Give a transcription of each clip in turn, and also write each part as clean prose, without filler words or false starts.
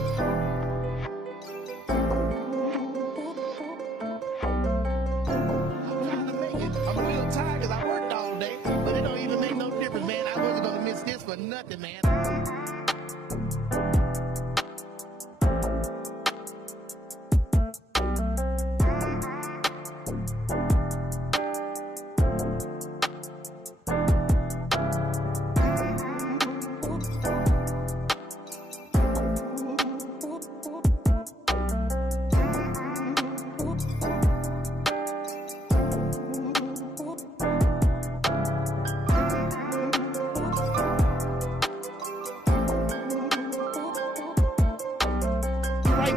I'm a little tired because I worked all day, but it don't even make no difference, man. I wasn't gonna miss this for nothing, man.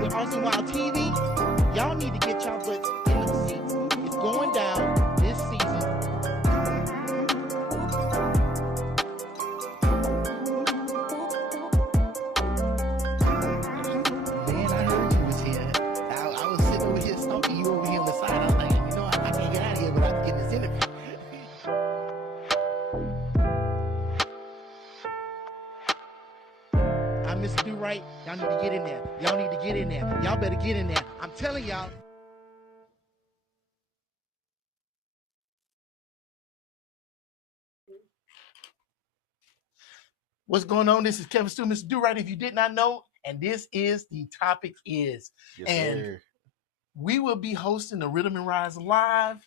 With Austin Wild TV, y'all need to get y'all butts in the seats. It's going down this season. Man, I heard you was here. I was sitting over here stalking you over here on the side. I was like, you know, I can't get out of here without getting this interview. I'm Mr. Durite. Y'all need to get in there. Y'all need to get in there. Y'all better get in there. I'm telling y'all. What's going on? This is Kevin Stu, Mr. Durite, if you did not know. And this is the topic is. Yes, and sir. We will be hosting the Rhythm and Rise Live,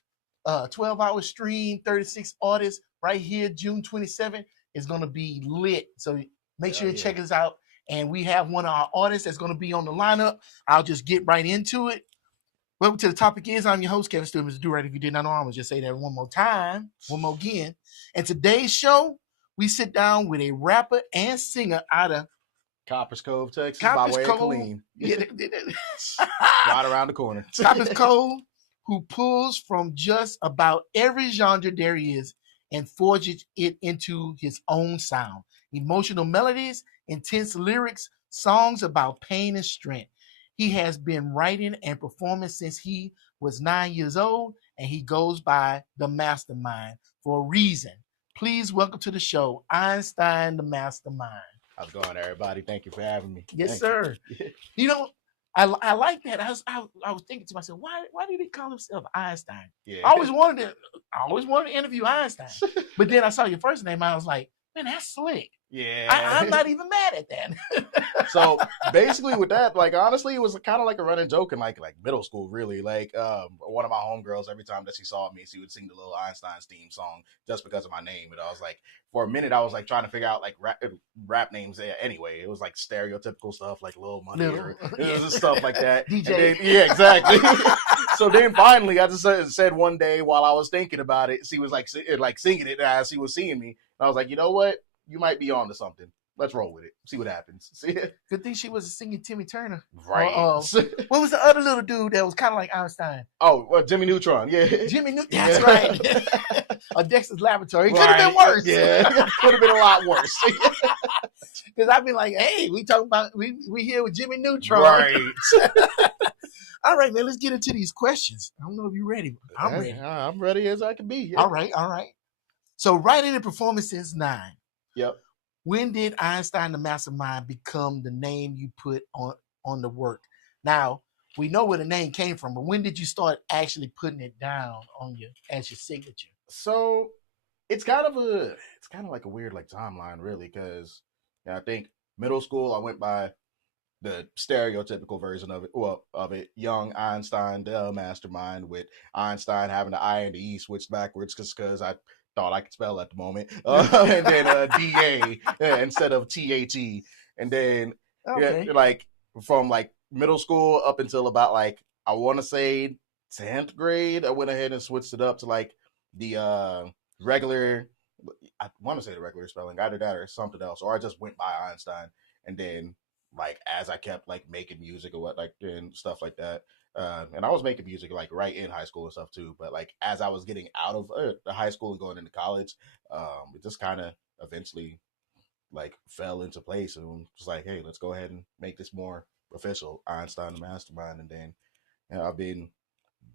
12-hour stream, 36 artists right here, June 27th. It's going to be lit. So make sure you check us out. And we have one of our artists that's going to be on the lineup. I'll just get right into it. Welcome to the topic is. I'm your host, Kevin Stu, Mr. Durite. If you did not know, I'm going to just say that one more time, one more again. And today's show, we sit down with a rapper and singer out of Copperas Cove, Texas, Copperas by way Cove. of Killeen. Yeah, Right around the corner. Copperas Cove, who pulls from just about every genre there is and forges it into his own sound. Emotional melodies, intense lyrics, songs about pain and strength. He has been writing and performing since he was 9 years old, and he goes by The Mastermind for a reason. Please welcome to the show, Einstein The Mastermind. How's it going, everybody? Thank you for having me. Yes, Thank sir. You know, I like that. I was thinking to myself, why did he call himself Einstein? Yeah. I always wanted to interview Einstein, but then I saw your first name. I was like, man, that's slick. Yeah. I'm not even mad at that. So basically with that, like, honestly, it was kind of like a running joke in like middle school, really. Like, one of my homegirls, every time that she saw me, she would sing the little Einstein's theme song just because of my name. And I was like, for a minute, I was like trying to figure out like rap names. Anyway, it was like stereotypical stuff like Lil Money or stuff like that. DJ. Then, yeah, exactly. So then finally, I just said one day while I was thinking about it, she was like singing it as she was seeing me. And I was like, you know what? You might be on to something. Let's roll with it. See what happens. See? Good thing she wasn't singing Timmy Turner. Right. What was the other little dude that was kind of like Einstein? Oh, Jimmy Neutron. Yeah. Jimmy Neutron. That's right. Or Dexter's Laboratory. It could have been worse. Yeah. Could have been a lot worse. Because I've been like, hey, we talking about we here with Jimmy Neutron. Right. All right, man. Let's get into these questions. I don't know if you're ready. I'm ready. I'm ready as I can be. Yeah. All right. So writing and performing since 9. Yep. When did Einstein the Mastermind become the name you put on the work? Now, we know where the name came from, but when did you start actually putting it down on as your signature? So it's kind of like a weird like timeline, really, because I think middle school I went by the stereotypical version of it, young Einstein the Mastermind, with Einstein having the I and the E switched backwards because I thought I could spell at the moment, and then DA instead of THE, and then like from like middle school up until about like I want to say 10th grade, I went ahead and switched it up to like the regular. I want to say the regular spelling, either that or something else, or I just went by Einstein, and then like as I kept like making music or what like and stuff like that. And I was making music like right in high school and stuff too. But like as I was getting out of the high school and going into college, it just kind of eventually like fell into place and was like, hey, let's go ahead and make this more official, Einstein the Mastermind. And then I've been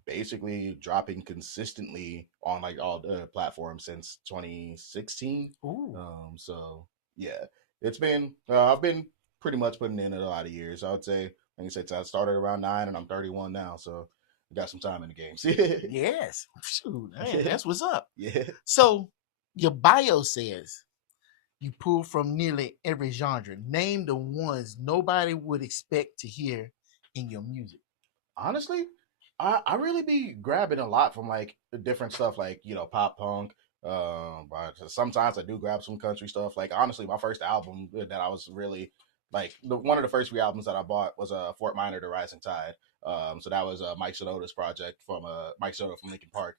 basically dropping consistently on like all the platforms since 2016. Ooh. So yeah, it's been I've been pretty much putting in a lot of years. I would say, like I said, I started around 9 and I'm 31 now. So I got some time in the game. Yes. Shoot, man, that's what's up. Yeah. So your bio says you pull from nearly every genre. Name the ones nobody would expect to hear in your music. Honestly, I really be grabbing a lot from like the different stuff, like pop punk. But sometimes I do grab some country stuff. Like honestly, my first album that I was really like one of the first three albums that I bought was Fort Minor, The Rising Tide. So that was Mike Shinoda's project from Mike Shinoda from Linkin Park.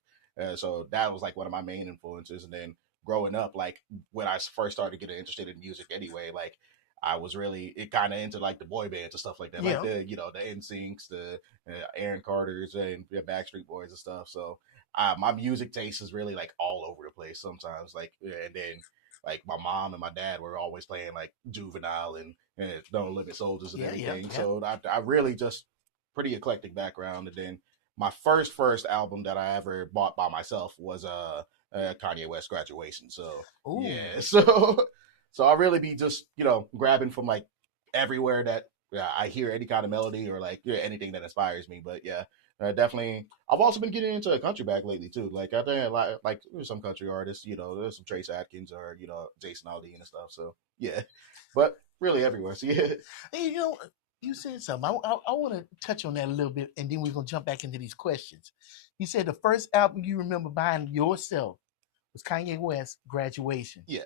So that was like one of my main influences. And then growing up, like when I first started getting interested in music, anyway, like I was really kind of into like the boy bands and stuff like that, like the the NSYNCs, the Aaron Carters, and Backstreet Boys and stuff. So my music taste is really like all over the place sometimes. Like, and then like my mom and my dad were always playing like Juvenile and Don't Limit Soldiers and everything. So I really just pretty eclectic background. And then my first album that I ever bought by myself was Kanye West Graduation. So yeah, so I really be just grabbing from like everywhere that I hear any kind of melody or like anything that inspires me. But yeah, definitely. I've also been getting into country back lately too. Like I think like some country artists, there's some Trace Atkins or Jason Aldean and stuff. So yeah, but really everywhere. So yeah. Hey, you said something. I want to touch on that a little bit, and then we're gonna jump back into these questions. You said the first album you remember buying yourself was Kanye West Graduation. Yeah.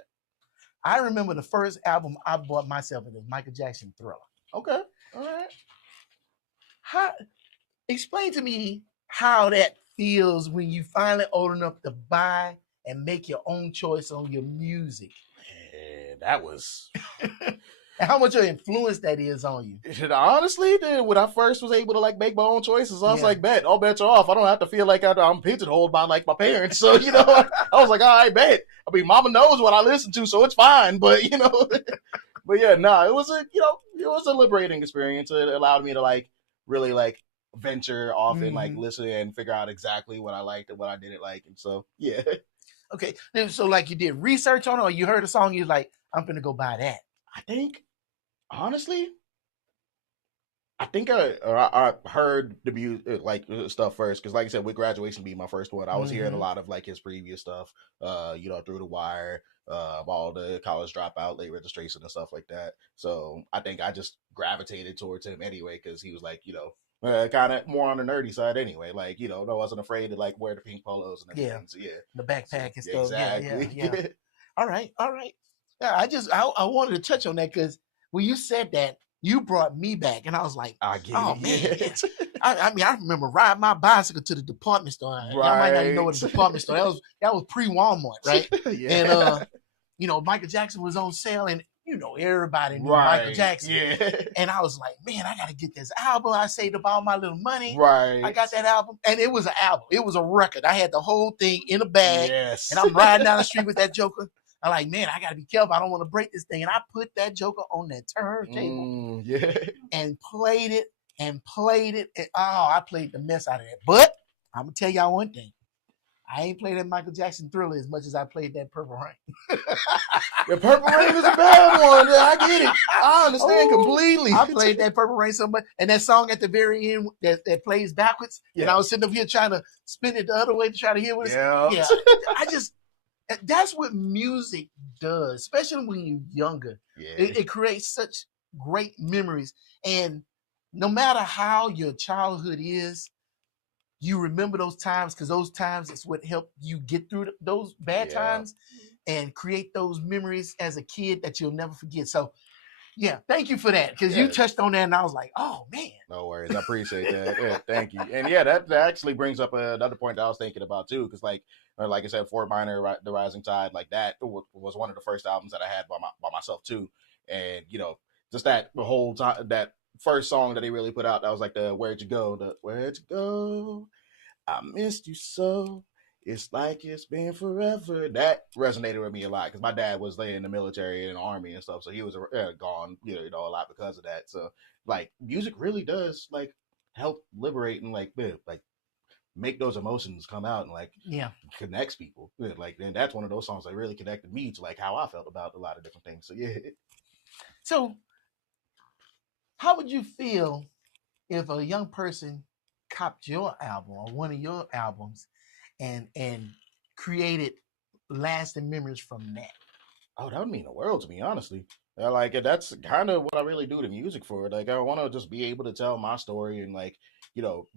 I remember the first album I bought myself. It was Michael Jackson Thriller. Okay. All right. Explain to me how that feels when you finally old enough to buy and make your own choice on your music. Man, that was... And how much of influence that is on you. Honestly, when I first was able to like make my own choices, I was like, bet, all bets are off. I don't have to feel like I'm pigeonholed by like my parents. So, I was like, all right, bet. I mean, mama knows what I listen to, so it's fine. But, but yeah, it was it was a liberating experience. It allowed me to like really like venture off and like listen and figure out exactly what I liked and what I didn't like. And so, yeah. Okay. So like you did research on it, or you heard a song, you're like, I'm going to go buy that. I think, honestly, I heard the music, like stuff first, because like I said, with Graduation being my first one, I was hearing a lot of like his previous stuff, Through the Wire, all the College Dropout, Late Registration and stuff like that. So I think I just gravitated towards him anyway, because he was like, kind of more on the nerdy side anyway. Like, I wasn't afraid to like wear the pink polos and everything. Yeah. So yeah, the backpack and stuff. Exactly. Yeah. All right. Yeah, I wanted to touch on that because when you said that, you brought me back, and I was like, I get "Oh it. man!" I mean, I remember riding my bicycle to the department store. Right. Y'all might not even know what a department store that was pre-Walmart, right? Yeah. And Michael Jackson was on sale, and everybody knew Michael Jackson. Yeah. And I was like, man, I got to get this album. I saved up all my little money. Right. I got that album, and it was an album. It was a record. I had the whole thing in a bag, Yes. and I'm riding down the street with that Joker. I'm like, man, I got to be careful. I don't want to break this thing. And I put that Joker on that turntable and played it. And, I played the mess out of that. But I'm going to tell y'all one thing. I ain't played that Michael Jackson Thriller as much as I played that Purple Rain. The Purple Rain is a bad one. Yeah, I get it. I understand completely. I played that Purple Rain so much. And that song at the very end that plays backwards. Yeah. And I was sitting up here trying to spin it the other way to try to hear what it's... Yeah. That's what music does, especially when you're younger. Yeah. It creates such great memories. And no matter how your childhood is, you remember those times because those times is what helped you get through those bad times and create those memories as a kid that you'll never forget. So, yeah, thank you for that because you touched on that and I was like, oh, man. No worries. I appreciate that. Yeah, thank you. And yeah, that actually brings up another point that I was thinking about too because like I said, Fort Minor, The Rising Tide, like that was one of the first albums that I had by myself too. And, just the whole time, that first song that he really put out, that was like the Where'd You Go? Where'd You Go? I missed you so. It's like it's been forever. That resonated with me a lot because my dad was in the military and the army and stuff, so he was gone, a lot because of that. So, like, music really does like help liberate and like make those emotions come out and like connects people. Like, and that's one of those songs that really connected me to like how I felt about a lot of different things. So yeah. So How would you feel if a young person copped your album or one of your albums and created lasting memories from that? Oh, that would mean the world to me, honestly. Like that's kind of what I really do the music for. Like I want to just be able to tell my story and like you know,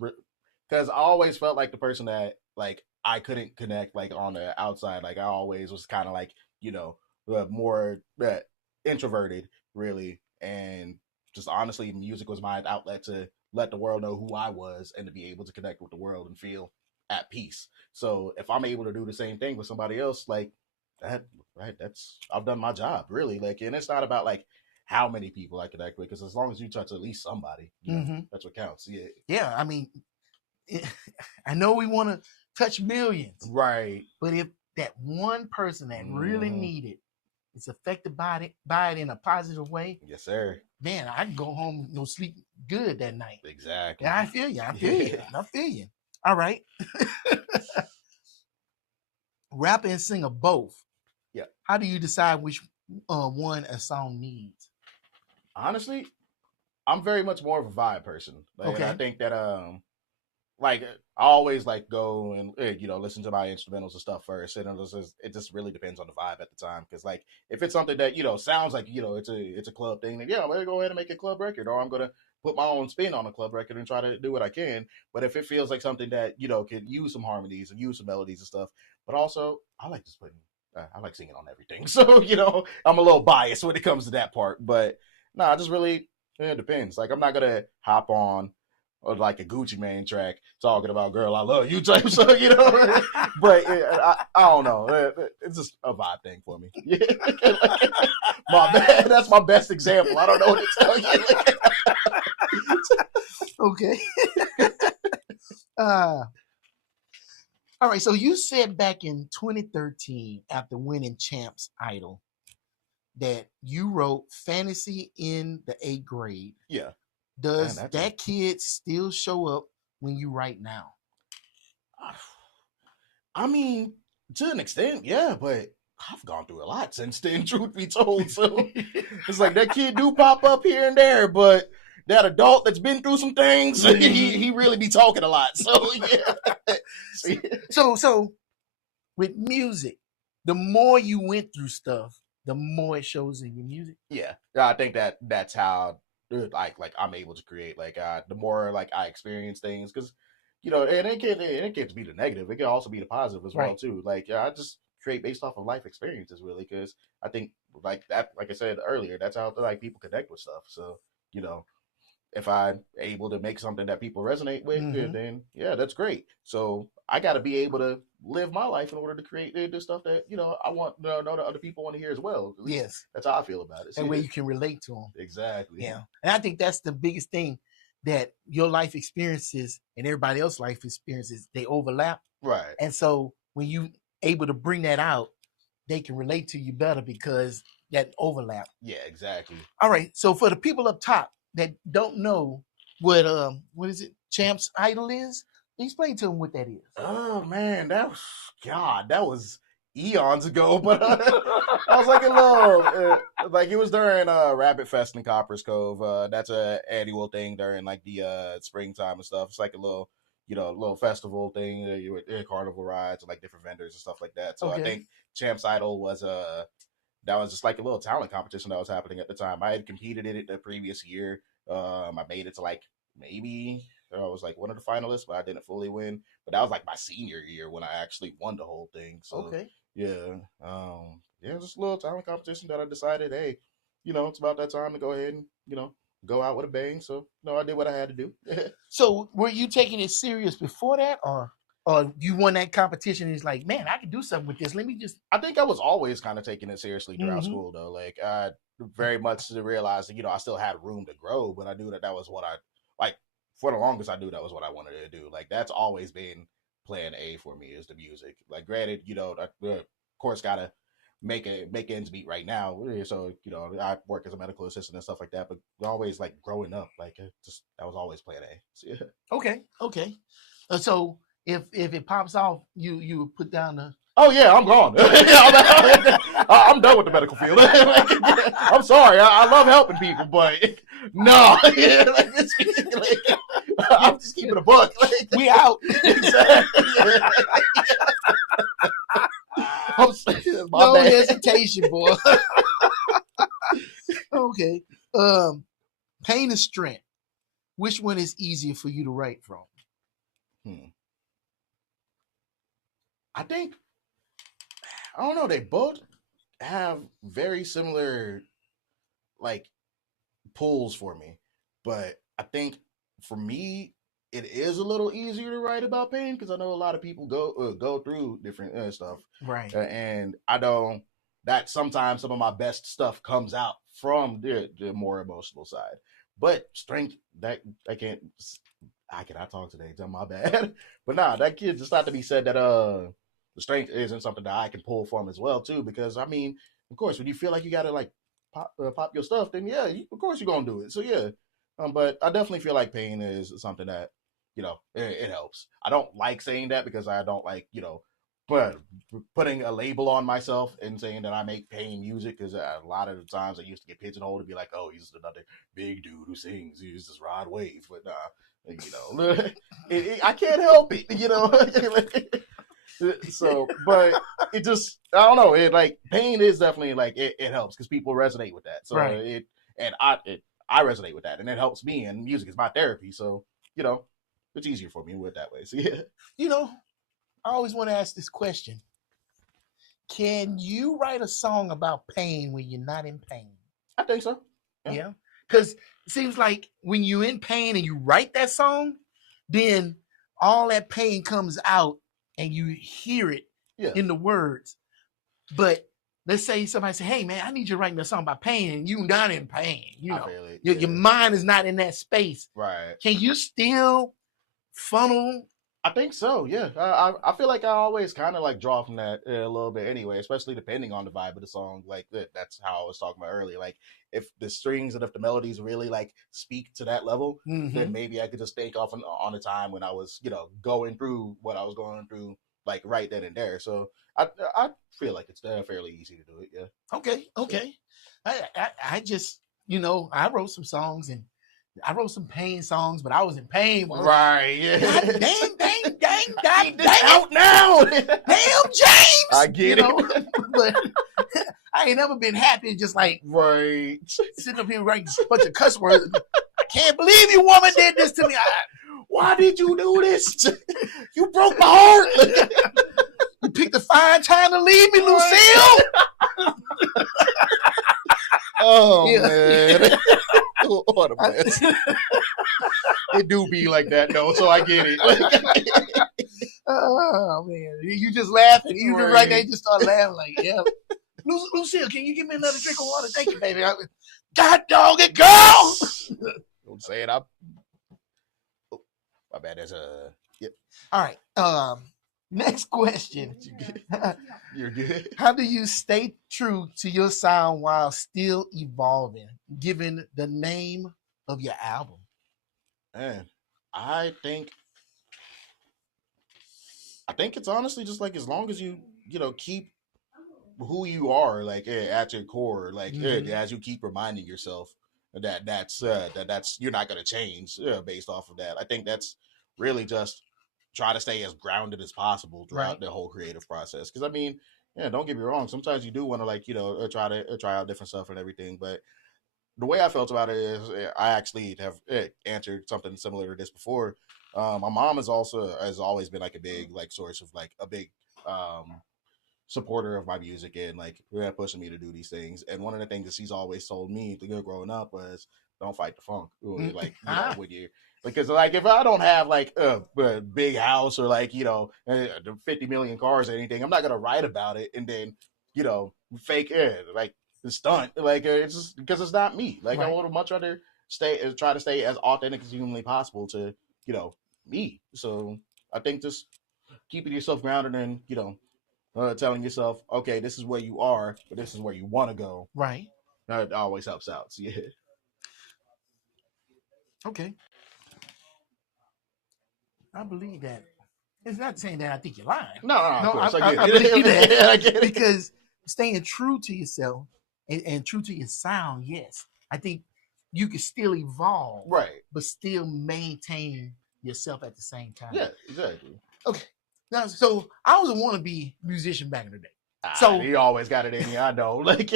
because I always felt like the person that like I couldn't connect like on the outside. Like I always was kind of like more introverted, really, and just honestly, music was my outlet to let the world know who I was and to be able to connect with the world and feel at peace. So if I'm able to do the same thing with somebody else, like that, right? That's I've done my job, really. Like, and it's not about like how many people I connect with, because as long as you touch at least somebody, that's what counts. Yeah, Yeah. I mean, I know we want to touch millions, right. but if that one person that really need it is affected by it in a positive way, yes, sir. Man, I can go home and go sleep good that night. Exactly. Yeah, I feel you. I feel you. All right. Rapper and singer both. Yeah. How do you decide which one a song needs? Honestly, I'm very much more of a vibe person. Like, okay. And I think that like I always like go and listen to my instrumentals and stuff first, and it just really depends on the vibe at the time. Because like if it's something that sounds like it's a club thing, then I'm gonna go ahead and make a club record, or I'm gonna put my own spin on a club record and try to do what I can. But if it feels like something that could use some harmonies and use some melodies and stuff, but also I like just putting I like singing on everything, so I'm a little biased when it comes to that part. But no, I just really it depends. Like I'm not gonna hop on or like a Gucci Mane track talking about "girl, I love you" type stuff, But I don't know. It's just a vibe thing for me. My bad. That's my best example. I don't know what to tell you. Okay. All right. So you said back in 2013, after winning Champs Idol, that you wrote "Fantasy" in the 8th grade. Yeah. Does that kid still show up when you write now? I mean, to an extent, yeah, but I've gone through a lot since then, truth be told. So it's like that kid do pop up here and there, but that adult that's been through some things, he really be talking a lot. So yeah. So with music, the more you went through stuff, the more it shows in your music. Yeah, I think that's how like I'm able to create. Like the more like I experience things, because and it can't be the negative. It can also be the positive as well too. Like I just create based off of life experiences, really, because I think like that, like I said earlier, that's how like people connect with stuff. So if I'm able to make something that people resonate with, then yeah, that's great. So I got to be able to live my life in order to create the stuff that I want know that other people want to hear as well. Yes, that's how I feel about it. And where you can relate to them. Exactly. Yeah, and I think that's the biggest thing, that your life experiences and everybody else's life experiences, they overlap. Right. And so when you able to bring that out, they can relate to you better because that overlap. Yeah, exactly. All right. So for the people up top that don't know what is it, Champs Idol is, explain to them what that is. Oh man, that was eons ago, but I was like a little like it was during Rabbit Fest in Copperas Cove. That's a annual thing during like the springtime and stuff. It's like a little little festival thing. You were carnival rides and like different vendors and stuff like that. So I think Champs Idol was that was just like a little talent competition that was happening at the time. I had competed in it the previous year. I made it to like maybe I was like one of the finalists, but I didn't fully win. But that was like my senior year when I actually won the whole thing. So yeah, just a little talent competition that I decided, hey, it's about that time to go ahead and go out with a bang. So I did what I had to do. So were you taking it serious before that, or you won that competition and it's like, man, I can do something with this. Let me just. I think I was always kind of taking it seriously throughout school, though. Like I very much realized that I still had room to grow, but I knew that was what I like. For the longest, I knew that was what I wanted to do. Like that's always been plan A for me, is the music. Like granted, I, of course, gotta make ends meet right now. So I work as a medical assistant and stuff like that. But always like growing up, like that was always plan A. So, yeah. Okay. So if it pops off, you would put down the. Oh yeah, I'm gone. I'm done with the medical field. I'm sorry. I love helping people, but no. I'm just keeping a buck. We out. Exactly. No hesitation, boy. Okay. Pain and strength. Which one is easier for you to write from? I think, I don't know. They both have very similar, like, pulls for me. But I think for me, it is a little easier to write about pain because I know a lot of people go through different stuff. Right. And I know that sometimes some of my best stuff comes out from the more emotional side. But strength, that I cannot talk today. It's my bad. But nah, that kid just not to be said that the strength isn't something that I can pull from as well too. Because I mean, of course, when you feel like you gotta like pop your stuff, then yeah, of course you're gonna do it. So yeah, but I definitely feel like pain is something that it helps. I don't like saying that because I don't like but putting a label on myself and saying that I make pain music because a lot of the times I used to get pigeonholed to be like, oh, he's another big dude who sings. He's this Rod Wave, but I can't help it, So, but it just, I don't know. It like pain is definitely like it helps because people resonate with that. So right. I resonate with that, and it helps me. And music is my therapy, so it's easier for me with that way. So yeah, I always want to ask this question: can you write a song about pain when you're not in pain? I think so. Yeah, because it seems like when you're in pain and you write that song, then all that pain comes out and you hear it in the words. But let's say somebody say, hey man, I need you to write me a song about pain, and you're not in pain. Your mind is not in that space. Right. Can you still funnel? I think so, yeah. I feel like I always kind of like draw from that a little bit anyway, especially depending on the vibe of the song. Like that's how I was talking about earlier. Like if the strings and if the melodies really like speak to that level, then maybe I could just think off on a time when I was, going through what I was going through, like right then and there. So I feel like it's fairly easy to do it, yeah. Okay. I just, I wrote some songs and I wrote some pain songs, but I was in pain. Right, yeah. God dang, this out now. Damn, James. I get it. But I ain't never been happy just like right sitting up here writing a bunch of cuss words. I can't believe you woman did this to me. Why did you do this? You broke my heart. You picked a fine time to leave me, Lucille. Oh, man. What a mess. It do be like that, though, so I get it. Oh, man. You just laughing. You just right there, you just start laughing like, yeah. Lucille, can you give me another drink of water? Thank you, baby. God dog it, girl. Don't say it. My bad. That's yep. All right. Next question. You're good. How do you stay true to your sound while still evolving, given the name of your album? Man, I think it's honestly just like as long as you keep who you are, like at your core, like as you keep reminding yourself that's you're not gonna change based off of that. I think that's really just try to stay as grounded as possible throughout the whole creative process. Because I mean, don't get me wrong. Sometimes you do want to like try out different stuff and everything. But the way I felt about it is, I actually have answered something similar to this before. My mom has always been like a big like source of like a big supporter of my music and like pushing me to do these things. And one of the things that she's always told me growing up was, don't fight the funk. Like when you because like if I don't have like a big house or like 50 million cars or anything, I'm not gonna write about it and then fake like the stunt like it's just because it's not me. Like I would much rather try to stay as authentic as humanly possible to me. So I think just keeping yourself grounded and telling yourself, okay, this is where you are, but this is where you want to go. Right. That always helps out. So, yeah. Okay. I believe that. It's not saying that I think you're lying. No, of course. I believe that I get it. because staying true to yourself and true to your sound, yes, I think you can still evolve, right? but still maintain yourself at the same time. Yeah, exactly. Okay. Now, so I was a wannabe musician back in the day. So he always got it in you. I know. Like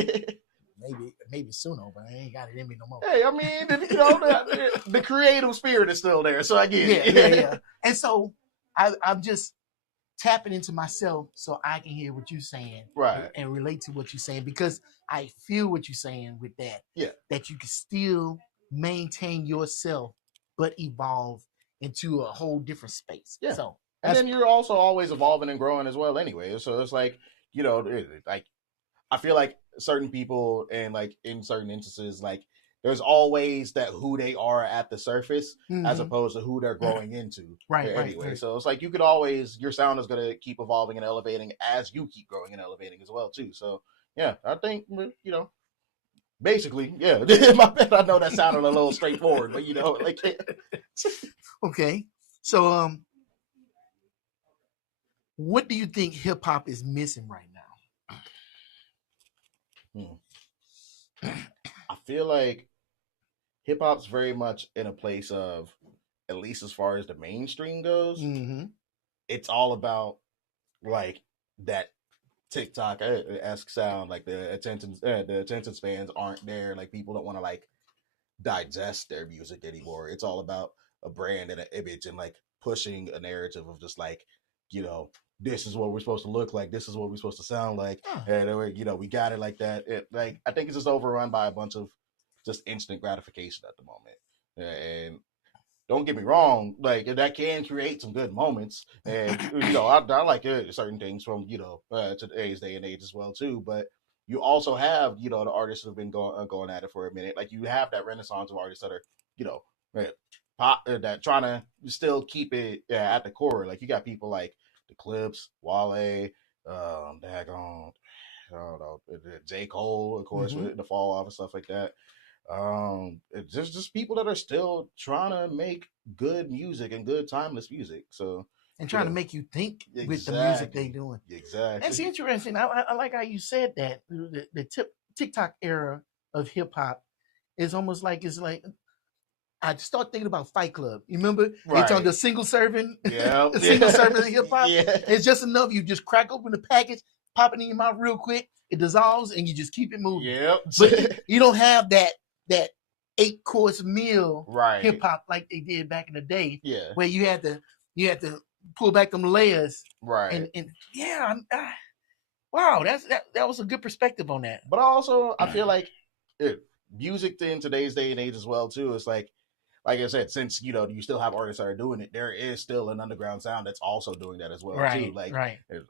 maybe sooner, but I ain't got it in me no more. Hey, I mean, the creative spirit is still there, so I get it. Yeah. And so I'm just tapping into myself so I can hear what you're saying, right, and relate to what you're saying, because I feel what you're saying with that. Yeah, that you can still maintain yourself, but evolve into a whole different space. Yeah. So, and then you're also always evolving and growing as well, anyway. So it's like, like I feel like certain people and like in certain instances, like there's always that who they are at the surface as opposed to who they're growing into. Right. Anyway, Right. so it's like you could always, your sound is going to keep evolving and elevating as you keep growing and elevating as well too. So yeah, I think, basically, yeah. My bad. I know that sounded a little straightforward, but like. Okay, so what do you think hip hop is missing right now? I feel like hip hop's very much in a place of, at least as far as the mainstream goes, it's all about like that TikTok-esque sound. Like the attention spans aren't there. Like people don't want to like digest their music anymore. It's all about a brand and an image and like pushing a narrative of just like, this is what we're supposed to look like. This is what we're supposed to sound like. And we got it like that. Like I think it's just overrun by a bunch of just instant gratification at the moment. And don't get me wrong, like that can create some good moments. And I like certain things from today's day and age as well too. But you also have the artists who have been going at it for a minute. Like you have that renaissance of artists that are pop that trying to still keep it at the core. Like you got people like the Clips, Wale, I don't know, J. Cole, of course, with the fall off and stuff like that. It's just people that are still trying to make good music and good timeless music. So and trying to make you think with the music they doing. Exactly. That's interesting. I like how you said that. The TikTok era of hip hop is almost like I start thinking about Fight Club. You remember? Right. It's on the single serving. Yeah. Single serving hip hop. Yeah. It's just enough. You just crack open the package, pop it in your mouth real quick. It dissolves, and you just keep it moving. Yep. But you don't have that 8-course meal right. hip hop like they did back in the day. Yeah. Where you had to pull back them layers. Right. And yeah, wow, that was a good perspective on that. But also, I feel like music in today's day and age as well too. It's like I said, since you still have artists that are doing it, there is still an underground sound that's also doing that as well too. Like,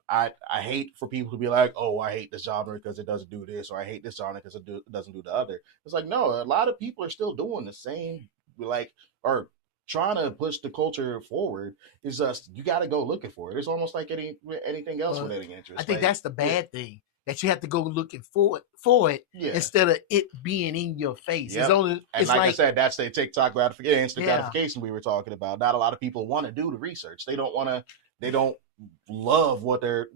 I hate for people to be like, oh, I hate this genre because it doesn't do this, or I hate this genre because it doesn't do the other. It's like, no, a lot of people are still doing the same, or trying to push the culture forward. Is just you got to go looking for it. It's almost like anything else with any interest. I think that's the bad thing. That you have to go looking for it instead of it being in your face. Yep. It's like I said, that's the TikTok gratification, instant gratification we were talking about. Not a lot of people want to do the research. They don't love what they're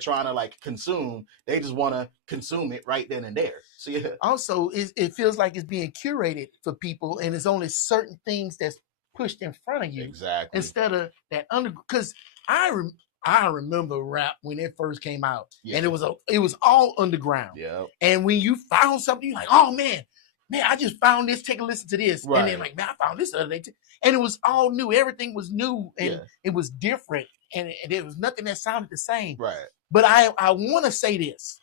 trying to like consume. They just want to consume it right then and there. So yeah. Also, it feels like it's being curated for people, and it's only certain things that's pushed in front of you. Exactly. Instead of that because I remember rap when it first came out, and it was all underground. Yeah. And when you found something, you're like, oh man, I just found this. Take a listen to this, and then like, man, I found this other day, and it was all new. Everything was new, and it was different, and there was nothing that sounded the same. Right. But I want to say this.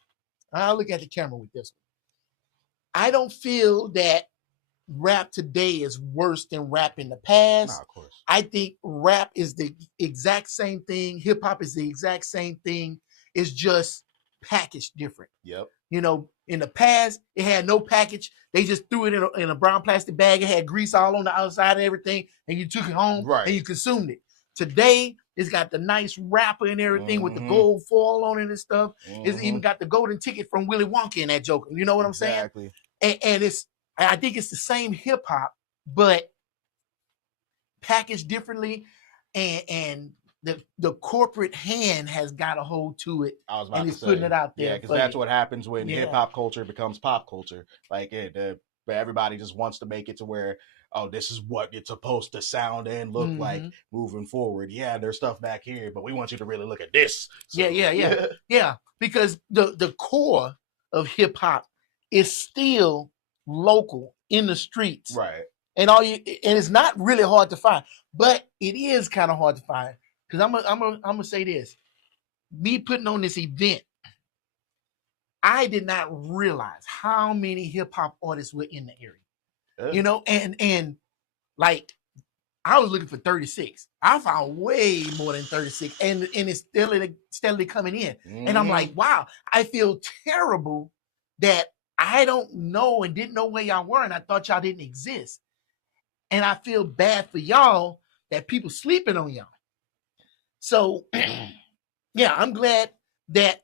I'll look at the camera with this one. I don't feel that rap today is worse than rap in the past. No, of course. I think rap is the exact same thing. Hip hop is the exact same thing. It's just packaged different. Yep. In the past, it had no package. They just threw it in a brown plastic bag. It had grease all on the outside and everything, and you took it home and you consumed it. Today, it's got the nice wrapper and everything with the gold foil on it and stuff. It's even got the golden ticket from Willy Wonka in that Joker. You know what I'm saying? Exactly. And I think it's the same hip hop, but packaged differently, and the corporate hand has got a hold to it, I was about and to it's say, putting it out there. yeah, because that's what happens when Yeah. hip hop culture becomes pop culture. Like everybody just wants to make it to where, oh, this is what it's supposed to sound and look like moving forward. Yeah, there's stuff back here, but we want you to really look at this. So, yeah. Because the core of hip hop is still local in the streets, right? And it's not really hard to find, but it is kind of hard to find. Because I'm gonna say this: me putting on this event, I did not realize how many hip hop artists were in the area. You know, and like I was looking for 36. I found way more than 36, and it's steadily coming in. And I'm like, wow, I feel terrible that I don't know and didn't know where y'all were, and I thought y'all didn't exist. And I feel bad for y'all that people sleeping on y'all. So, yeah, I'm glad that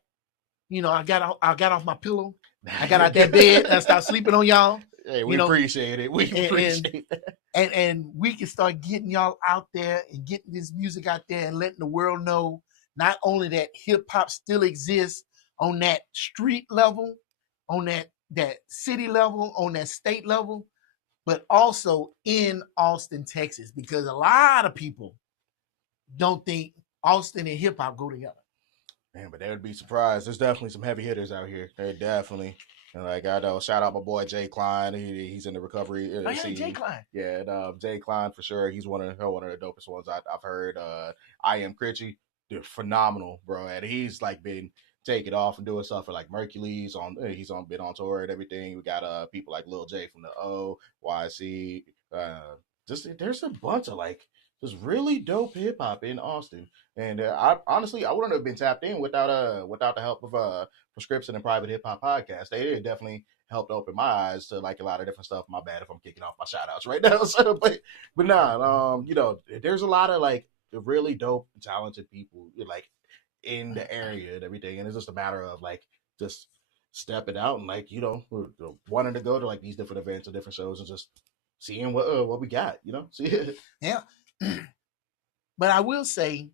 I got off my pillow, I got out that bed, and I started sleeping on y'all. Hey, we appreciate it. We appreciate it. And we can start getting y'all out there and getting this music out there and letting the world know not only that hip hop still exists on that street level, on that city level, on that state level, but also in Austin, Texas, because a lot of people don't think Austin and hip hop go together. Man, but they would be surprised. There's definitely some heavy hitters out here. They definitely. And like I know, shout out my boy Jay Klein. He's in the recovery. Jay Klein. Yeah, and Jay Klein for sure. He's one of the dopest ones I've heard. I Am Critchy, they're phenomenal, bro. And he's like been taking off and doing stuff for like Mercules he's been on tour and everything. We got people like Lil J from the OYC. There's a bunch of like just really dope hip hop in Austin. And I honestly wouldn't have been tapped in without the help of Prescription and Private Hip Hop Podcast. They definitely helped open my eyes to like a lot of different stuff. My bad if I'm kicking off my shout outs right now. So, but nah, there's a lot of like really dope, talented people like in the area and everything. And it's just a matter of like just stepping out and like, wanting to go to like these different events and different shows and just seeing what we got, See? Yeah. But I will say,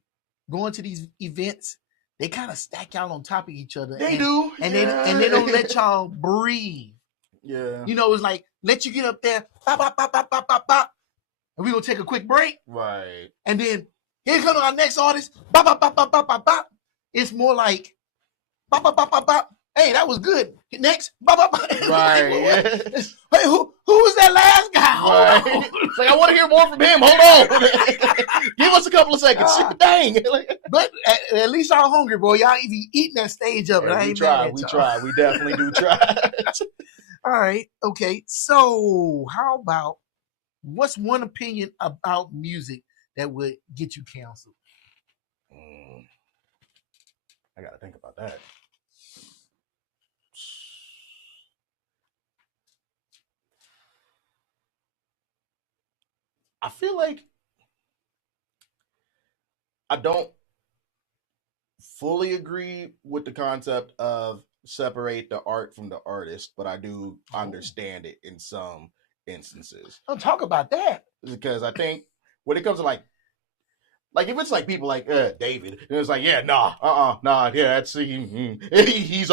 going to these events, they kind of stack y'all on top of each other. They do. And they don't let y'all breathe. Yeah. It's like, let you get up there, bop, bop, bop, bop, bop, bop, bop, and we're going to take a quick break. Right. And then, here comes our next artist, bop, bop, bop, bop, bop, bop, bop. It's more like, bop, bop, bop, bop, bop. Hey, that was good. Next, bop, bop, bop. Right. Hey, who was that last guy? Right. It's like, I want to hear more from him. Hold on. Give us a couple of seconds. Dang. But at least y'all hungry, boy. Y'all even eating that stage of it. Hey, we try. We definitely do try. All right. Okay. So how about, what's one opinion about music that would get you canceled? I got to think about that. I feel like I don't fully agree with the concept of separate the art from the artist, but I do understand it in some instances. Don't talk about that. Because I think when it comes to like if it's like people like David, and it's like, yeah, nah, yeah, that's he's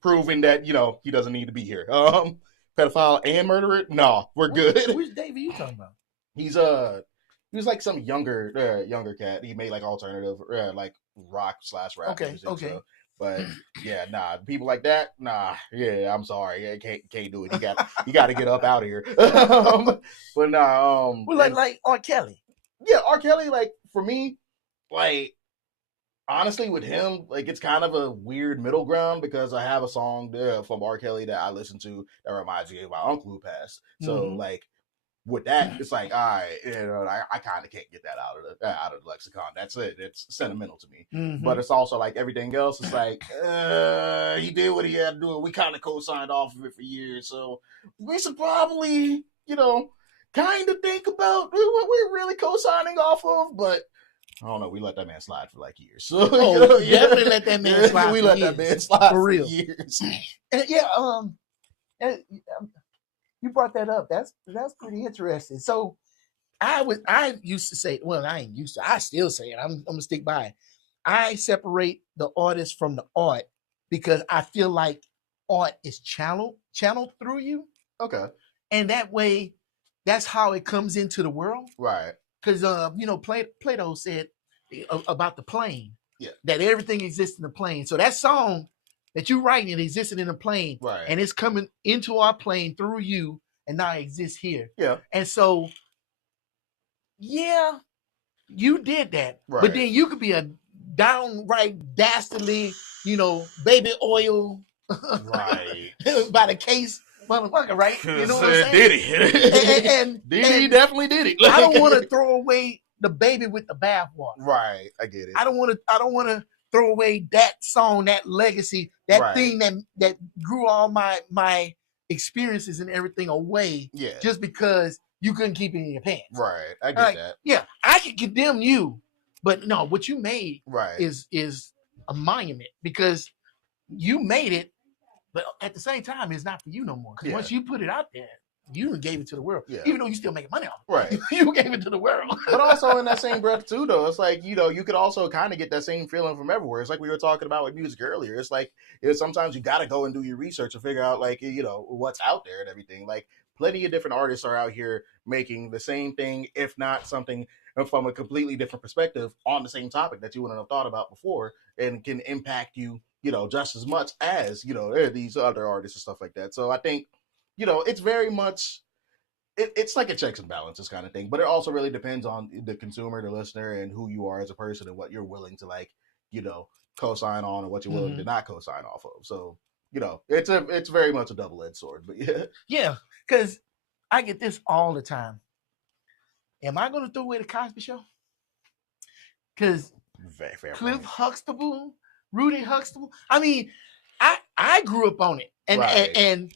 proven that he doesn't need to be here. Pedophile and murderer? No, we're good. Which David you talking about? He was like some younger cat. He made like alternative like rock / rap music. Okay. So, but yeah, nah, people like that, nah, yeah, I'm sorry, yeah, can't do it. You got to get up out of here. But nah, like R. Kelly. Yeah, R. Kelly, like for me, like honestly, with him, like it's kind of a weird middle ground because I have a song from R. Kelly that I listen to that reminds me of my uncle who passed. So like with that, it's like, all right, I kind of can't get that out of the lexicon. That's it. It's sentimental to me. But it's also like everything else. It's like he did what he had to do. We kind of co-signed off of it for years, so we should probably, kind of think about what we're really co-signing off of, but. I don't know. We let that man slide for like years. So, definitely let that man slide. We let that man slide for real years. You brought that up. That's pretty interesting. So, I used to say, well, I ain't used to. I still say it. I'm gonna stick by it. I separate the artist from the art because I feel like art is channeled through you. Okay. And that way, that's how it comes into the world. Right. Because Plato said about the plane. Yeah. That everything exists in the plane. So that song that you writing, it existed in the plane. Right. And it's coming into our plane through you, and now it exists here. Yeah. And so, yeah, you did that. Right. But then you could be a downright dastardly, baby oil right by the case motherfucker, right? You know what I'm saying? Did he? and he definitely did it. I don't want to throw away the baby with the bathwater. Right, I get it. I don't want to throw away that song, that legacy, that thing that grew all my experiences and everything away. Yeah. Just because you couldn't keep it in your pants. Right, I get that. Yeah, I can condemn you, but no, what you made is a monument because you made it. But at the same time, it's not for you no more. Because once you put it out there, you gave it to the world. Yeah. Even though you still making money off it. Right. You gave it to the world. But also in that same breath too, though, it's like, you could also kind of get that same feeling from everywhere. It's like we were talking about with music earlier. It's like, sometimes you got to go and do your research and figure out, like, what's out there and everything. Like, plenty of different artists are out here making the same thing, if not something from a completely different perspective on the same topic that you wouldn't have thought about before and can impact you, just as much as, these other artists and stuff like that. So I think, it's very much, it's like a checks and balances kind of thing, but it also really depends on the consumer, the listener, and who you are as a person and what you're willing to, like, co-sign on and what you're willing to not co-sign off of. So, it's very much a double-edged sword, but yeah. Yeah, because I get this all the time. Am I going to throw away the Cosby Show? Because Cliff Huxtable, Rudy Huxtable. I mean, I grew up on it, and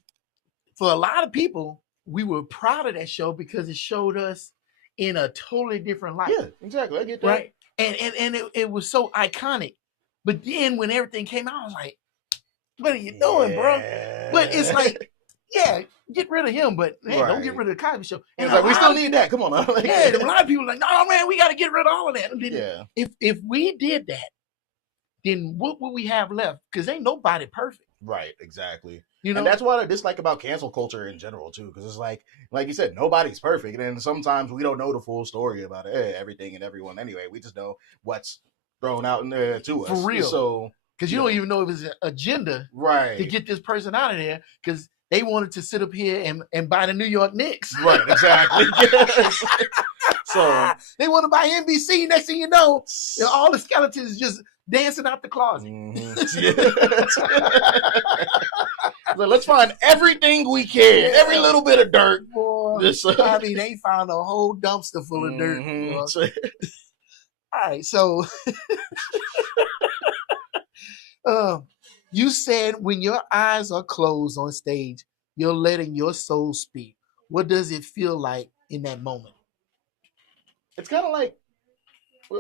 for a lot of people, we were proud of that show because it showed us in a totally different light. Yeah, exactly. I get that. Right, and it was so iconic. But then when everything came out, I was like, "What are you doing, bro?" But it's like, yeah, get rid of him, but hey, don't get rid of the Cosby Show. And like, we still need that. Come on, a lot of people are like, "No, man, we got to get rid of all of that." And then, if we did that, then what would we have left? Because ain't nobody perfect. Right, exactly. And that's what I dislike about cancel culture in general too, because it's like you said, nobody's perfect, and sometimes we don't know the full story about everything and everyone. Anyway, we just know what's thrown out in there to us. For real. So because you don't even know if it's an agenda, right, to get this person out of there because they wanted to sit up here and buy the New York Knicks. Right, exactly. So they want to buy NBC. Next thing you know, all the skeletons just dancing out the closet. So let's find everything we can, every little bit of dirt. Boy, I mean, they found a whole dumpster full of dirt. All right, so you said when your eyes are closed on stage, you're letting your soul speak. What does it feel like in that moment? It's kind of like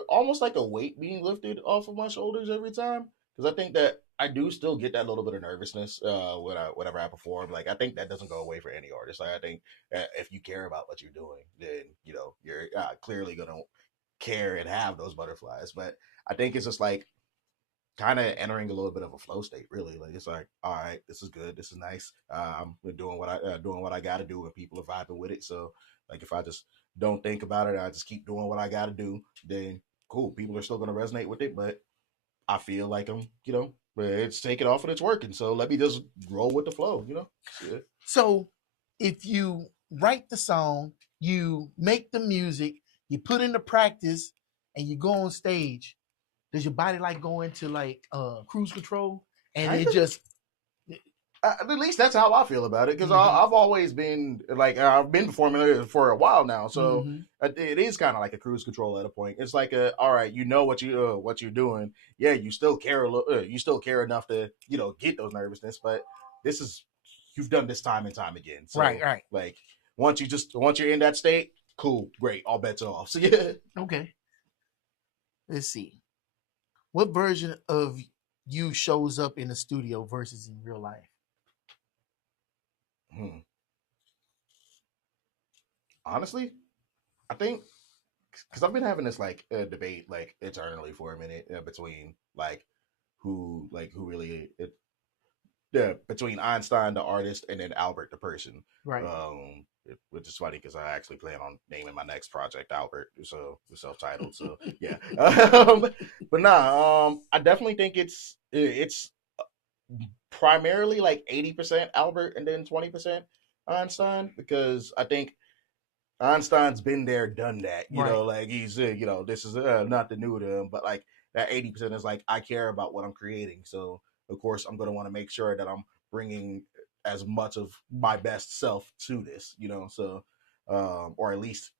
almost like a weight being lifted off of my shoulders every time, because I think that I do still get that little bit of nervousness whenever I perform. Like, I think that doesn't go away for any artist. Like, I think if you care about what you're doing, then you're clearly gonna care and have those butterflies. But I think it's just like kind of entering a little bit of a flow state, really. Like, it's like, all right, this is good, this is nice. We're doing what I got to do, and people are vibing with it. So, like, if I just don't think about it, I just keep doing what I got to do, then cool, people are still going to resonate with it. But I feel like I'm, it's taking off and it's working. So let me just roll with the flow, Yeah. So if you write the song, you make the music, you put into practice, and you go on stage, does your body like go into like cruise control? And it just... At least that's how I feel about it, because I've always been like, I've been performing for a while now, so it is kind of like a cruise control at a point. It's like all right, what you're doing. Yeah, you still care you still care enough to get those nervousness, but you've done this time and time again. So, right. Like once you're in that state, cool, great, all bets are off. So yeah. Okay. Let's see, what version of you shows up in the studio versus in real life? Honestly, I think because I've been having this like debate like eternally for a minute between who really between Einstein the artist and then Albert the person. Right. Which is funny because I actually plan on naming my next project Albert, so self-titled. So yeah, but nah, I definitely think it's primarily like 80% Albert and then 20% Einstein, because I think Einstein's been there, done that. You know, like he's this is nothing new to him, but like that 80% is like I care about what I'm creating, so of course I'm gonna want to make sure that I'm bringing as much of my best self to this, so or at least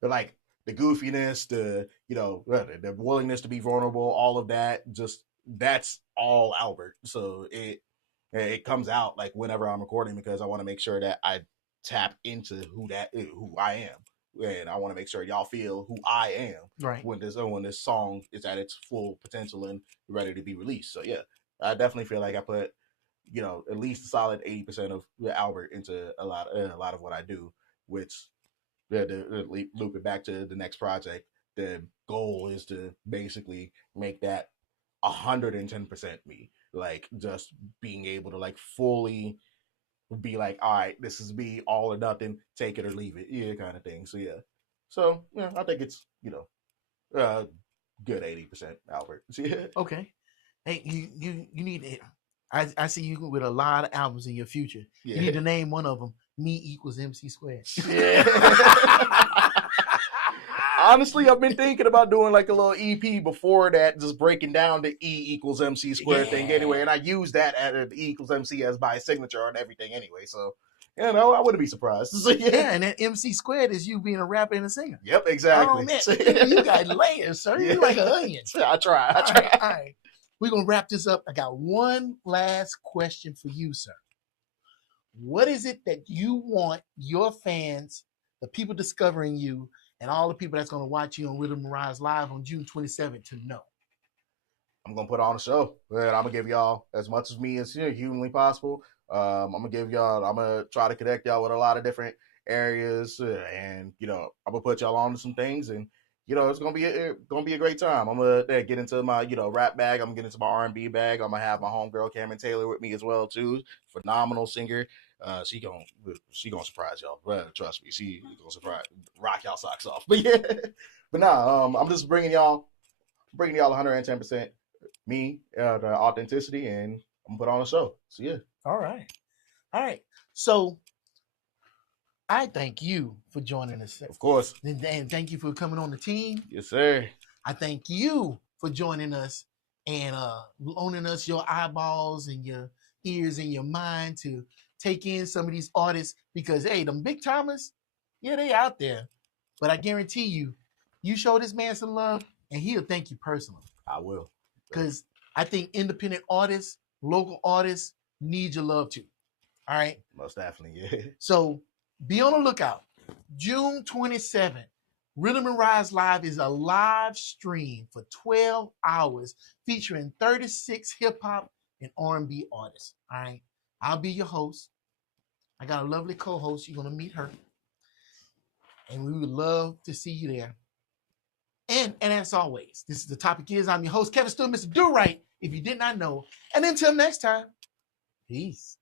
like the goofiness, the willingness to be vulnerable, all of that, just that's all Albert. So it comes out like whenever I'm recording, because I want to make sure that I tap into who I am, and I want to make sure y'all feel who I am when this song is at its full potential and ready to be released. So yeah, I definitely feel like I put at least a solid 80% of Albert into a lot of what I do, which to loop it back to the next project, the goal is to basically make that 110% me, like just being able to like fully be like, all right, this is me, all or nothing, take it or leave it, yeah, kind of thing. So yeah, I think it's good 80% Albert. Yeah. Okay. Hey, you need it. I see you with a lot of albums in your future. Yeah. You need to name one of them. Me equals MC squared. Yeah. Honestly, I've been thinking about doing like a little EP before that, just breaking down the E equals MC squared thing anyway. And I use that at E equals MC as my signature on everything anyway. So, I wouldn't be surprised. Yeah, and that MC squared is you being a rapper and a singer. Yep, exactly. Oh, man. You got layers, sir. You're like an onion. I try. All right. We're going to wrap this up. I got one last question for you, sir. What is it that you want your fans, the people discovering you, and all the people that's going to watch you on Rhythm and Rise Live on June 27th to know? I'm going to put on a show. And I'm going to give y'all as much of me as humanly possible. I'm going to try to connect y'all with a lot of different areas. And, I'm going to put y'all on to some things. And, it's going to be a great time. I'm going to get into my, rap bag. I'm going to get into my R&B bag. I'm going to have my homegirl, Cameron Taylor, with me as well, too. Phenomenal singer. She gonna surprise y'all. Trust me, she gonna rock y'all socks off. But yeah, but nah, I'm just bringing y'all 110% me, the authenticity, and I'm gonna put on a show. So yeah. All right. So I thank you for joining us, sir. Of course. And thank you for coming on the team. Yes, sir. I thank you for joining us and loaning us your eyeballs and your ears and your mind to take in some of these artists, because hey, them big timers, yeah, they out there. But I guarantee you show this man some love and he'll thank you personally. I will. Because I think independent artists, local artists need your love too. All right? Most definitely, yeah. So be on the lookout. June 27th, Rhythm and Rise Live is a live stream for 12 hours featuring 36 hip-hop and R&B artists. All right? I'll be your host. I got a lovely co-host. You're going to meet her. And we would love to see you there. And as always, this is The Topic Is. I'm your host, Kevin Stewart, Mr. Durite, if you did not know. And until next time, peace.